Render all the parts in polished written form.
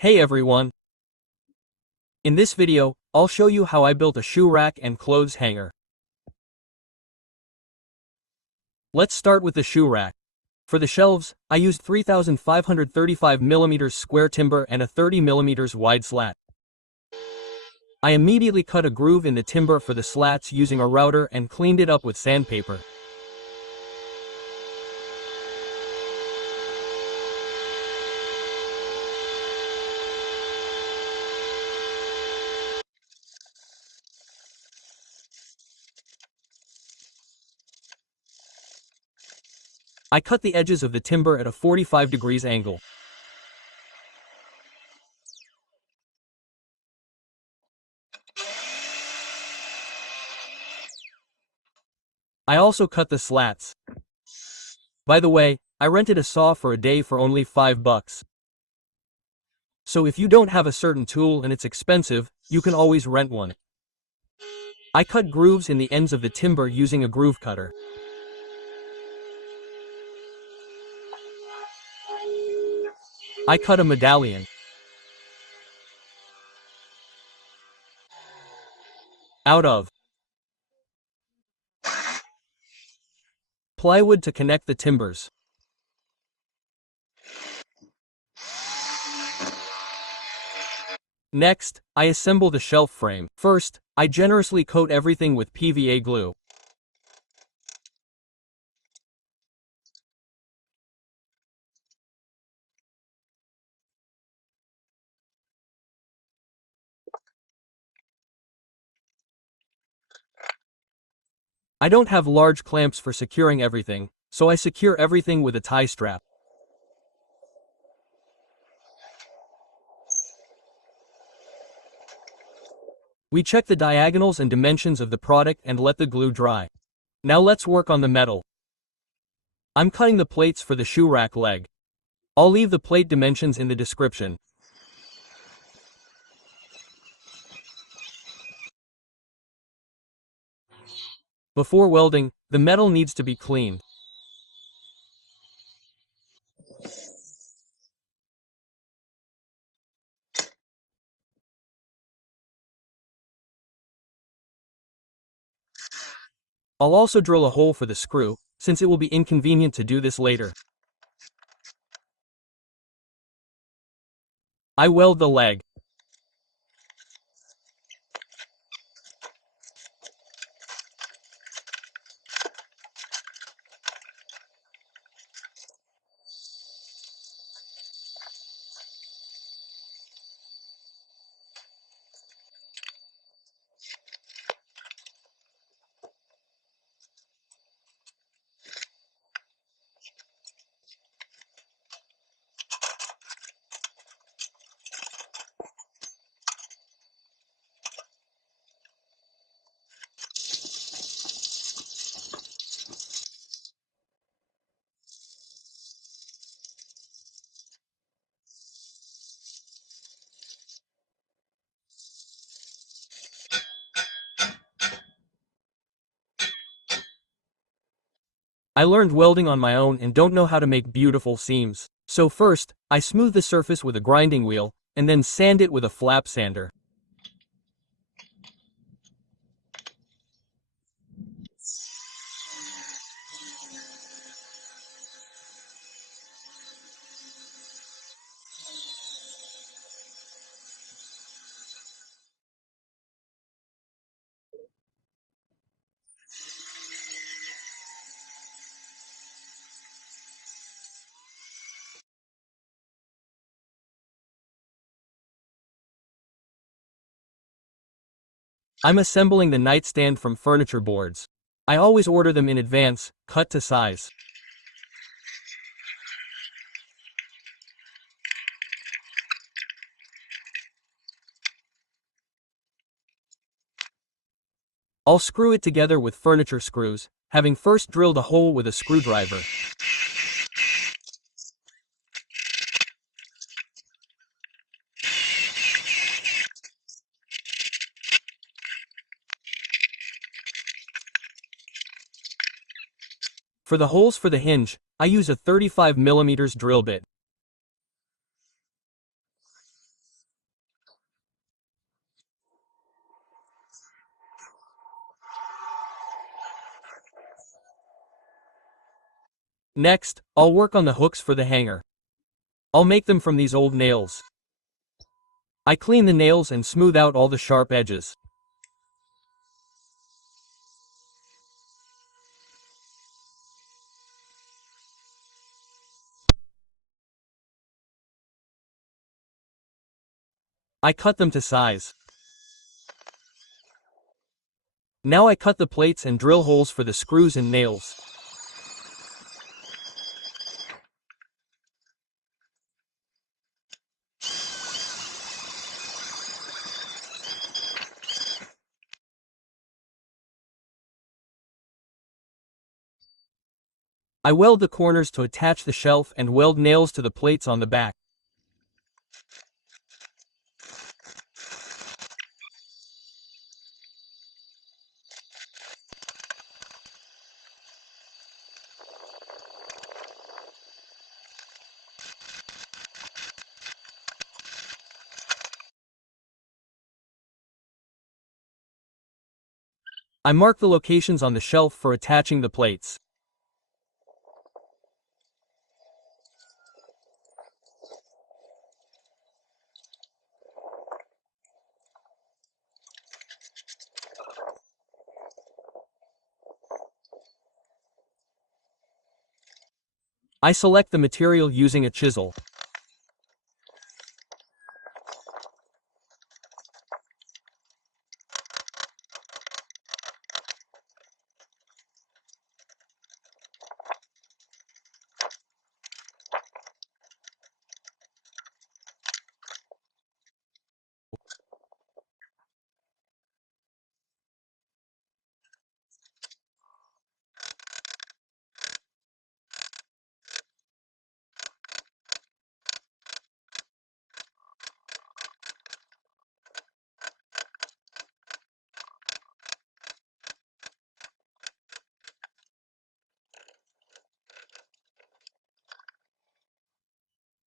Hey everyone! In this video, I'll show you how I built a shoe rack and clothes hanger. Let's start with the shoe rack. For the shelves, I used 3,535mm square timber and a 30mm wide slat. I immediately cut a groove in the timber for the slats using a router and cleaned it up with sandpaper. I cut the edges of the timber at a 45 degrees angle. I also cut the slats. By the way, I rented a saw for a day for only $5. So if you don't have a certain tool and it's expensive, you can always rent one. I cut grooves in the ends of the timber using a groove cutter. I cut a medallion out of plywood to connect the timbers. Next, I assemble the shelf frame. First, I generously coat everything with PVA glue. I don't have large clamps for securing everything, so I secure everything with a tie strap. We check the diagonals and dimensions of the product and let the glue dry. Now let's work on the metal. I'm cutting the plates for the shoe rack leg. I'll leave the plate dimensions in the description. Before welding, the metal needs to be cleaned. I'll also drill a hole for the screw, since it will be inconvenient to do this later. I weld the leg. I learned welding on my own and don't know how to make beautiful seams. So first, I smooth the surface with a grinding wheel, and then sand it with a flap sander. I'm assembling the nightstand from furniture boards. I always order them in advance, cut to size. I'll screw it together with furniture screws, having first drilled a hole with a screwdriver. For the holes for the hinge, I use a 35mm drill bit. Next, I'll work on the hooks for the hanger. I'll make them from these old nails. I clean the nails and smooth out all the sharp edges. I cut them to size. Now I cut the plates and drill holes for the screws and nails. I weld the corners to attach the shelf and weld nails to the plates on the back. I mark the locations on the shelf for attaching the plates. I select the material using a chisel.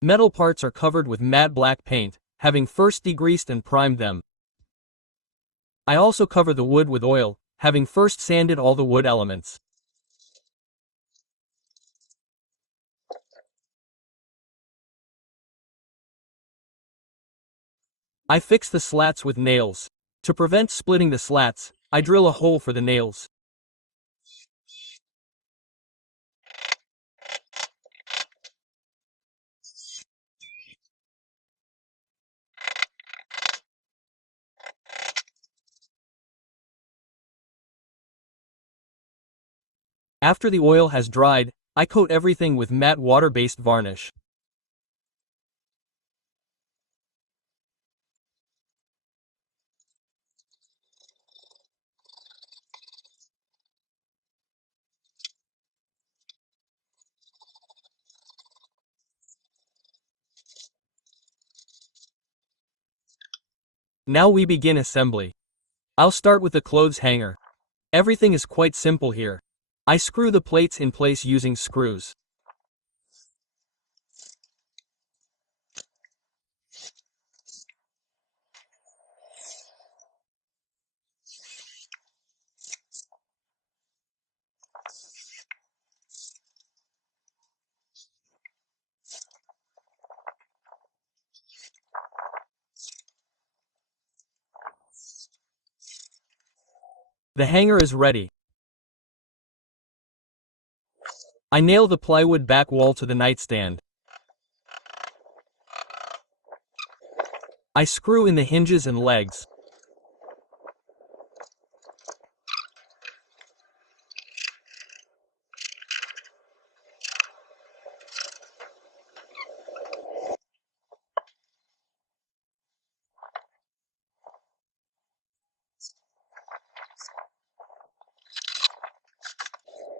Metal parts are covered with matte black paint, having first degreased and primed them. I also cover the wood with oil, having first sanded all the wood elements. I fix the slats with nails. To prevent splitting the slats, I drill a hole for the nails. After the oil has dried, I coat everything with matte water-based varnish. Now we begin assembly. I'll start with the clothes hanger. Everything is quite simple here. I screw the plates in place using screws. The hanger is ready. I nail the plywood back wall to the nightstand. I screw in the hinges and legs.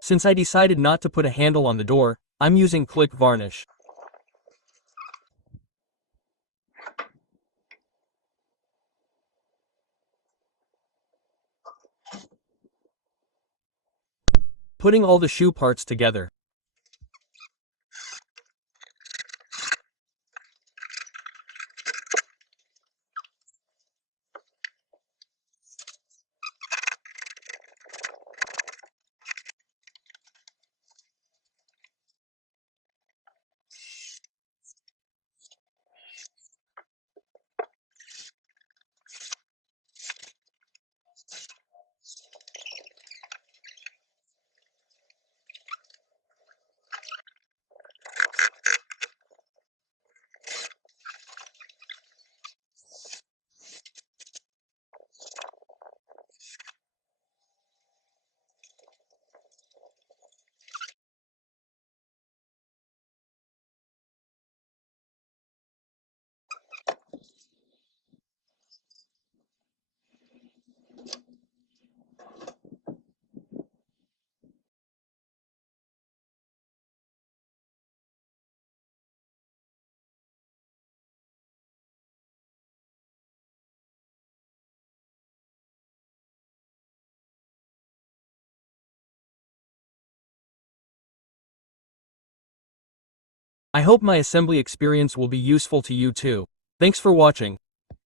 Since I decided not to put a handle on the door, I'm using click varnish. Putting all the shoe parts together. I hope my assembly experience will be useful to you too. Thanks for watching.